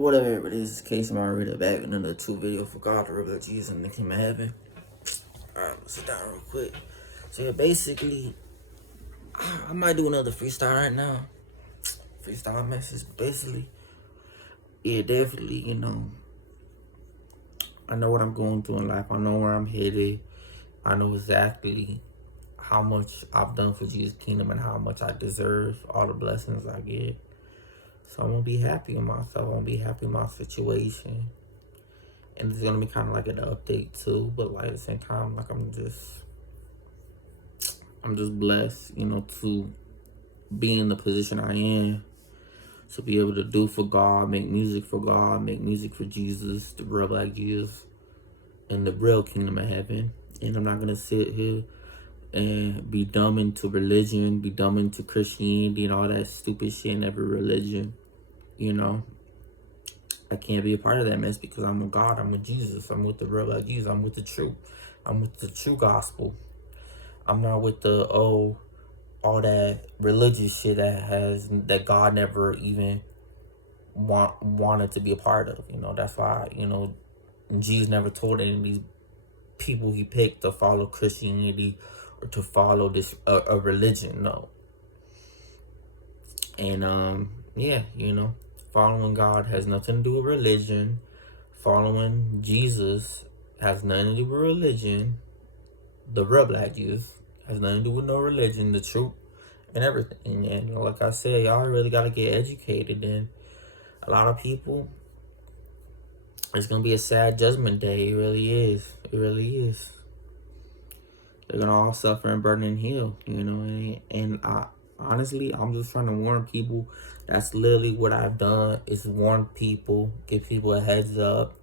whatever it is, case I'm already back in another 2 video for God to reveal Jesus and the kingdom of heaven. Alright, let's sit down real quick. So yeah, basically, I might do another freestyle right now. Freestyle message, basically. Yeah, definitely, I know what I'm going through in life. I know where I'm headed. I know exactly how much I've done for Jesus' kingdom and how much I deserve all the blessings I get. So I'm gonna be happy with myself. I'm gonna be happy with my situation. And it's gonna be kind of like an update too, but like at the same time, like I'm just blessed, to be in the position I am, to be able to do for God, make music for God, make music for Jesus, the real like Jesus, and the real kingdom of heaven. And I'm not gonna sit here and be dumb into religion, be dumb into Christianity and all that stupid shit in every religion, I can't be a part of that mess because I'm with God, I'm with Jesus, I'm with the real like Jesus, I'm with the truth. I'm with the true gospel. I'm not with the, all that religious shit that God never even wanted to be a part of. That's why, Jesus never told any of these people he picked to follow Christianity or to follow this a religion. No. And yeah, following God has nothing to do with religion. Following Jesus has nothing to do with religion. The real black Jesus has nothing to do with no religion, the truth, and everything. And like I said, y'all really got to get educated. And a lot of people, it's going to be a sad judgment day. It really is. It really is. They're going to all suffer and burn in hell, And honestly, I'm just trying to warn people. That's literally what I've done, is warn people, give people a heads up.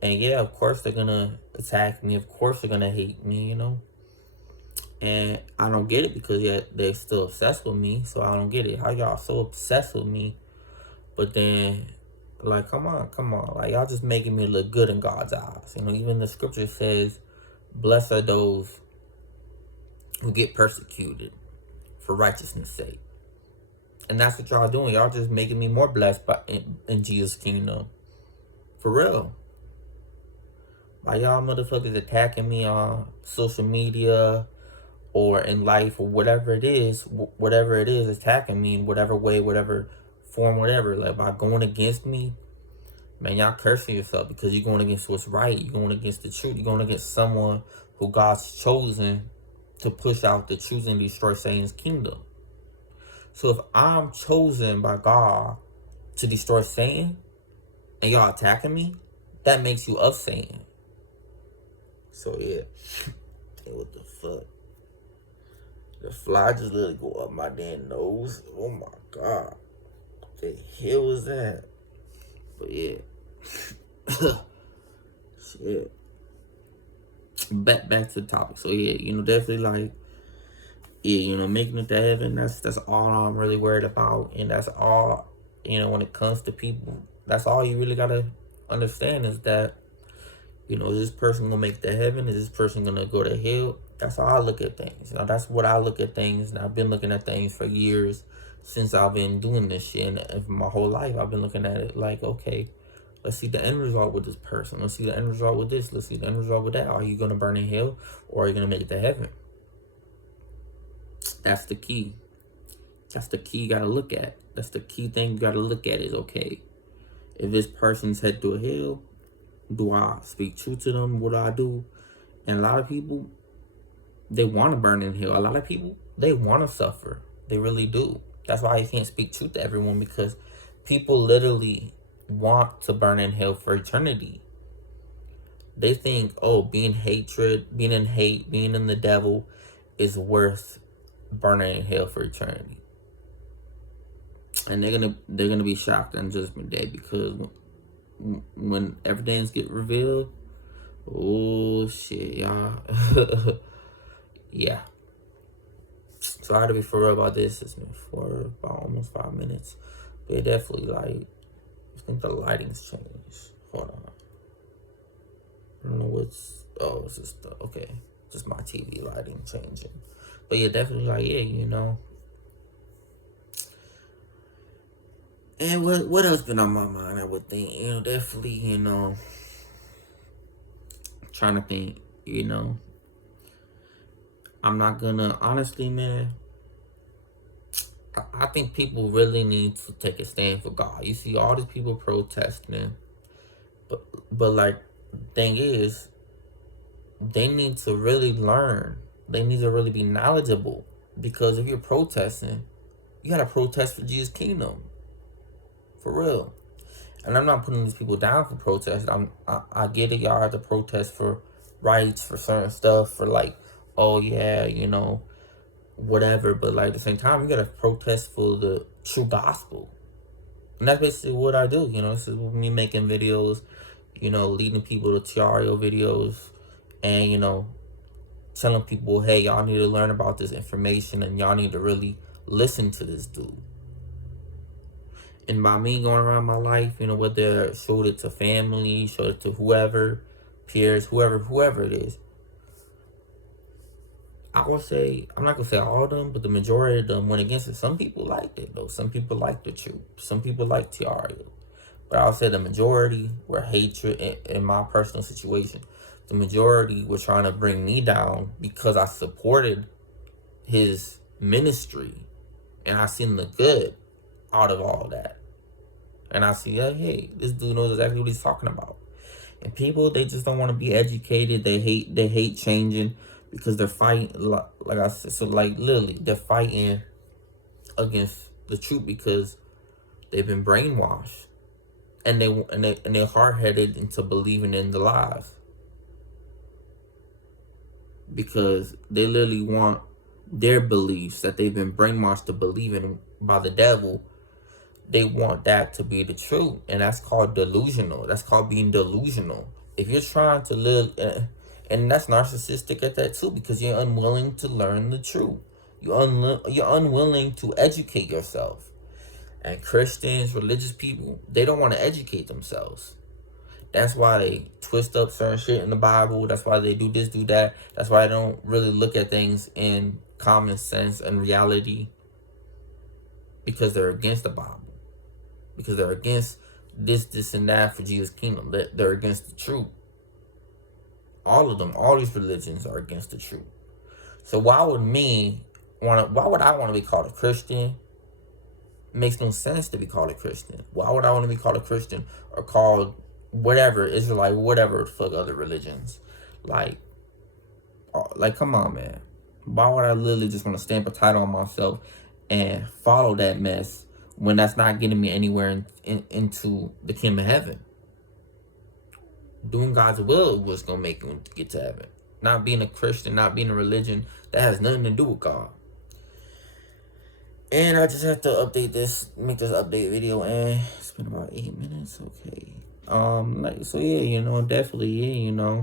And yeah, of course they're going to attack me. Of course they're going to hate me, And I don't get it because yet they're still obsessed with me. So I don't get it. How y'all so obsessed with me? But then, like, come on. Like, y'all just making me look good in God's eyes. Even the scripture says, blessed are those who get persecuted for righteousness' sake. And that's what y'all doing. Y'all just making me more blessed in Jesus' kingdom. For real. By y'all motherfuckers attacking me on social media or in life or whatever it is, attacking me in whatever way, whatever form, whatever. Like, by going against me, man, y'all cursing yourself because you're going against what's right. You're going against the truth. You're going against someone who God's chosen to push out the truth and destroy Satan's kingdom. So if I'm chosen by God to destroy Satan and y'all attacking me, that makes you of Satan. So yeah. Hey, what the fuck? The fly just literally go up my damn nose. Oh my god. What the hell was that? But yeah. Shit. Back to the topic. So yeah, definitely like, yeah, making it to heaven, that's all I'm really worried about. And that's all, when it comes to people, that's all you really gotta understand is that, is this person gonna make it to heaven? Is this person gonna go to hell? That's how I look at things. That's what I look at things. And I've been looking at things for years since I've been doing this shit. And for my whole life, I've been looking at it like, okay, let's see the end result with this person. Let's see the end result with this. Let's see the end result with that. Are you going to burn in hell or are you going to make it to heaven? That's the key. That's the key you got to look at. That's the key thing you got to look at is, okay, if this person's headed to hell, do I speak truth to them? What do I do? And a lot of people, they want to burn in hell. A lot of people, they want to suffer. They really do. That's why you can't speak truth to everyone, because people literally want to burn in hell for eternity. They think, oh, being in hate, being in the devil is worth burning in hell for eternity. And they're gonna be shocked on Judgment Day, because when everything's get revealed, oh shit, y'all. Yeah. So I had to be for real about this. It's been for about almost 5 minutes. But it definitely, like, I think the lighting's changed. Hold on. I don't know what's, oh, it's just, okay. Just my TV lighting changing. But yeah, definitely, like, yeah, And what else been on my mind? I would think, definitely, trying to think, I'm not gonna, honestly, man, I think people really need to take a stand for God. You see all these people protesting, but like, thing is, they need to really learn. They need to really be knowledgeable. Because if you're protesting, you gotta protest for Jesus' kingdom. For real. And I'm not putting these people down for protest. I get it, y'all have to protest for rights, for certain stuff, for like, oh yeah, whatever. But like at the same time, you gotta protest for the true gospel. And that's basically what I do. This is me making videos, leading people to Tiario videos, and telling people, hey, y'all need to learn about this information, and y'all need to really listen to this dude. And by me going around my life, whether I showed it to family, showed it to whoever, peers, whoever it is, I will say, I'm not going to say all of them, but the majority of them went against it. Some people liked it, though. Some people liked the truth. Some people liked Tiario. But I'll say the majority were hatred in my personal situation. The majority were trying to bring me down because I supported his ministry. And I seen the good out of all that. And I see, hey, this dude knows exactly what he's talking about. And people, they just don't want to be educated. They hate changing because they're fighting, like I said, so like literally, they're fighting against the truth because they've been brainwashed. And they're hard-headed into believing in the lies. Because they literally want their beliefs that they've been brainwashed to believe in by the devil. They want that to be the truth. And that's called delusional. That's called being delusional. If you're trying to live, and that's narcissistic at that too, because you're unwilling to learn the truth. You're unwilling to educate yourself. And Christians, religious people, they don't want to educate themselves. That's why they twist up certain shit in the Bible. That's why they do this, do that. That's why they don't really look at things in common sense and reality. Because they're against the Bible. Because they're against this, and that for Jesus' kingdom. They're against the truth. All of them, all these religions are against the truth. So why would I want to be called a Christian? It makes no sense to be called a Christian. Why would I want to be called a Christian or called whatever, Israelite, whatever the fuck other religions? Like, come on, man. Why would I literally just want to stamp a title on myself and follow that mess when that's not getting me anywhere into the kingdom of heaven? Doing God's will was going to make you get to heaven. Not being a Christian, not being a religion, that has nothing to do with God. And I just have to make this update video, and it's been about 8 minutes, okay. So yeah, definitely, yeah,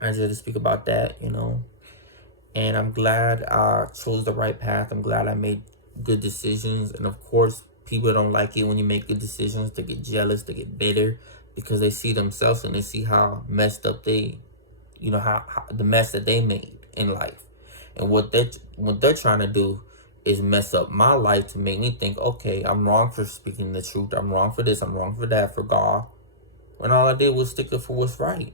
I just had to speak about that, and I'm glad I chose the right path. I'm glad I made good decisions. And of course, people don't like it when you make good decisions. They get jealous, they get bitter, because they see themselves and they see how messed up they, how the mess that they made in life. And what they're trying to do is mess up my life to make me think, okay, I'm wrong for speaking the truth. I'm wrong for this. I'm wrong for that, for God. When all I did was stick up for what's right.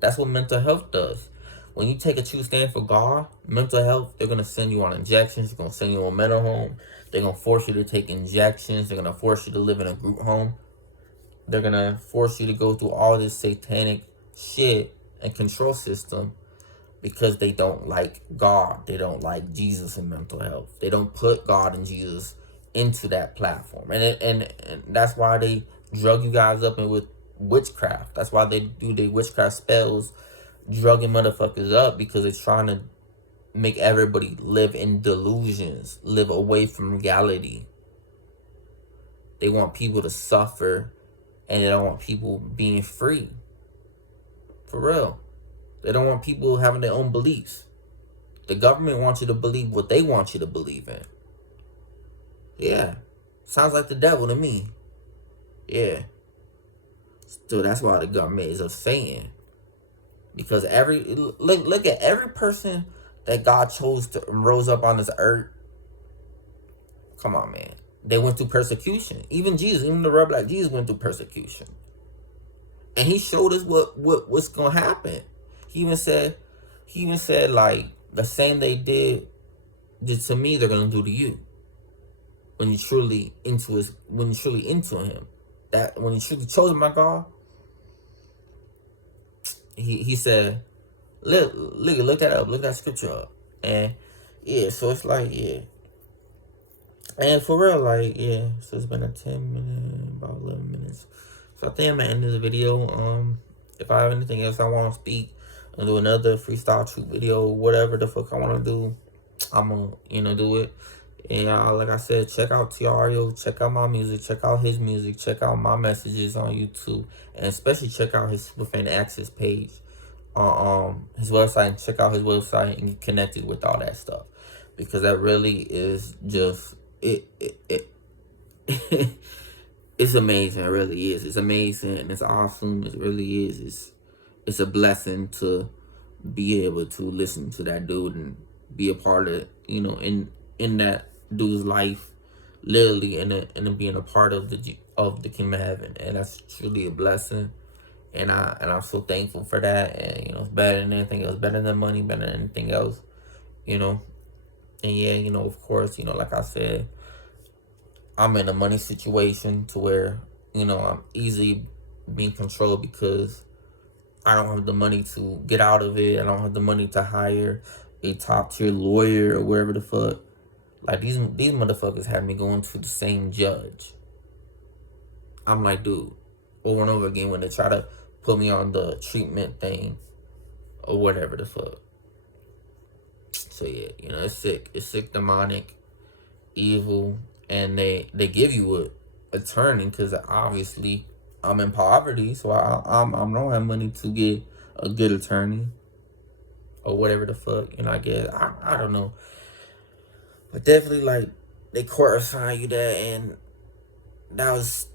That's what mental health does. When you take a true stand for God, mental health, they're going to send you on injections. They're going to send you on mental home. They're going to force you to take injections. They're going to force you to live in a group home. They're going to force you to go through all this satanic shit and control system because they don't like God. They don't like Jesus in mental health. They don't put God and Jesus into that platform. And that's why they drug you guys up with witchcraft. That's why they do the witchcraft spells, drugging motherfuckers up, because they're trying to make everybody live in delusions, live away from reality. They want people to suffer, and they don't want people being free. For real. They don't want people having their own beliefs. The government wants you to believe what they want you to believe in. Yeah. Sounds like the devil to me. Yeah. So that's why the government is of Satan. Because look at every person that God chose to rose up on this earth. Come on, man. They went through persecution. Even Jesus, even the rebel like Jesus went through persecution. And he showed us what's gonna happen. He even said like the same they did to me, they're gonna do to you. When you truly into him. That when you truly chosen by God, he said, look that up, look that scripture up. And yeah, so it's like, yeah. And for real, like, yeah, so it's been a 10-minute, about 11 minutes. So I think I'm gonna end this video. If I have anything else I want to speak, I'll do another freestyle truth video, whatever the fuck I want to do, I'm gonna, do it. And like I said, check out Tiario, check out my music, check out his music, check out my messages on YouTube, and especially check out his Superfan Access page on his website, and check out his website and get connected with all that stuff, because that really is just it it's amazing. It really is. It's amazing and it's awesome. It really is. It's a blessing to be able to listen to that dude and be a part of, in that dude's life, literally, and being a part of the kingdom of heaven. And that's truly a blessing. And I'm so thankful for that. And it's better than anything else, better than money, better than anything else, And yeah, of course, like I said, I'm in a money situation to where, I'm easily being controlled because I don't have the money to get out of it. I don't have the money to hire a top tier lawyer or wherever the fuck. Like these motherfuckers have me going to the same judge. I'm like, dude, over and over again when they try to put me on the treatment thing or whatever the fuck. So yeah, it's sick. It's sick, demonic, evil, and they give you a attorney because obviously I'm in poverty, so I don't have money to get a good attorney or whatever the fuck. I guess I don't know, but definitely like they court assign you that, and that's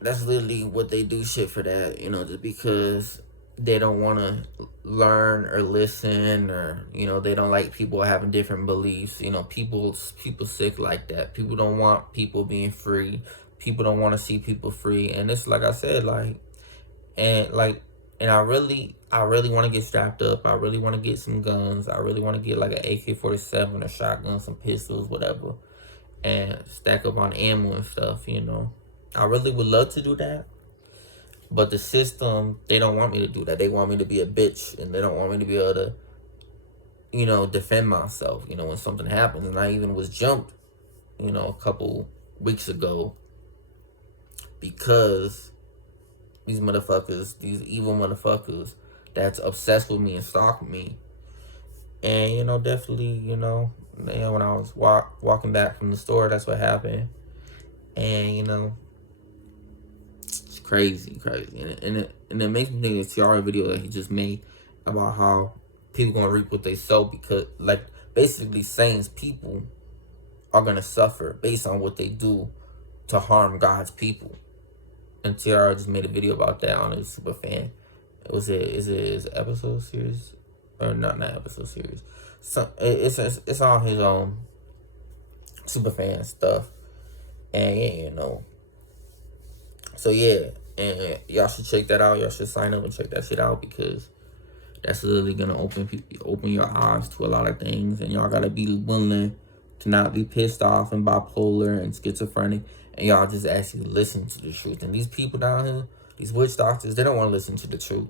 literally what they do shit for that. Just because they don't want to learn or listen, or they don't like people having different beliefs. People sick like that. People don't want people being free. People don't want to see people free. And it's like I said, and I really want to get strapped up. I really want to get some guns. I really want to get like an AK-47 or shotgun, some pistols, whatever, and stack up on ammo and stuff. I really would love to do that. But the system, they don't want me to do that. They want me to be a bitch, and they don't want me to be able to, defend myself, when something happens. And I even was jumped, a couple weeks ago because these motherfuckers, these evil motherfuckers that's obsessed with me and stalking me. And, definitely, when I was walking back from the store, that's what happened. And, crazy, and it makes me think of the TR video that he just made about how people gonna reap what they sow, because like basically saying people are gonna suffer based on what they do to harm God's people. And TR just made a video about that on his Superfan. Is it his episode series or not episode series? So it's on his Superfan stuff, and yeah, So yeah, and y'all should check that out. Y'all should sign up and check that shit out, because that's literally gonna open your eyes to a lot of things, and y'all gotta be willing to not be pissed off and bipolar and schizophrenic, and y'all just actually listen to the truth. And these people down here, these witch doctors, they don't want to listen to the truth.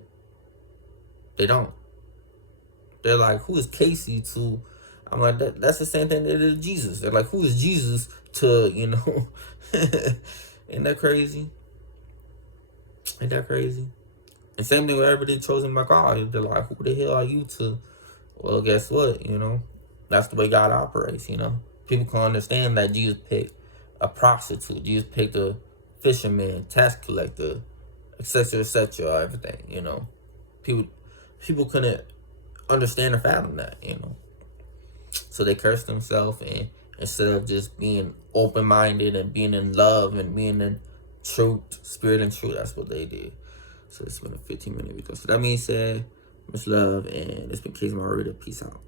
They don't. They're like, who is Casey to? I'm like, that's the same thing they did to Jesus. They're like, who is Jesus to? Ain't that crazy? Ain't that crazy? And same thing with everybody chosen by God. They're like, who the hell are you to? Well, guess what? That's the way God operates, People can understand that Jesus picked a prostitute. Jesus picked a fisherman, tax collector, etc., everything, People couldn't understand or fathom that, So they cursed themselves, and instead of just being open-minded and being in love and being in truth, spirit and truth, that's what they did. So it's been a 15-minute video. So that means said, much love, and it's been Casey Margarita. Peace out.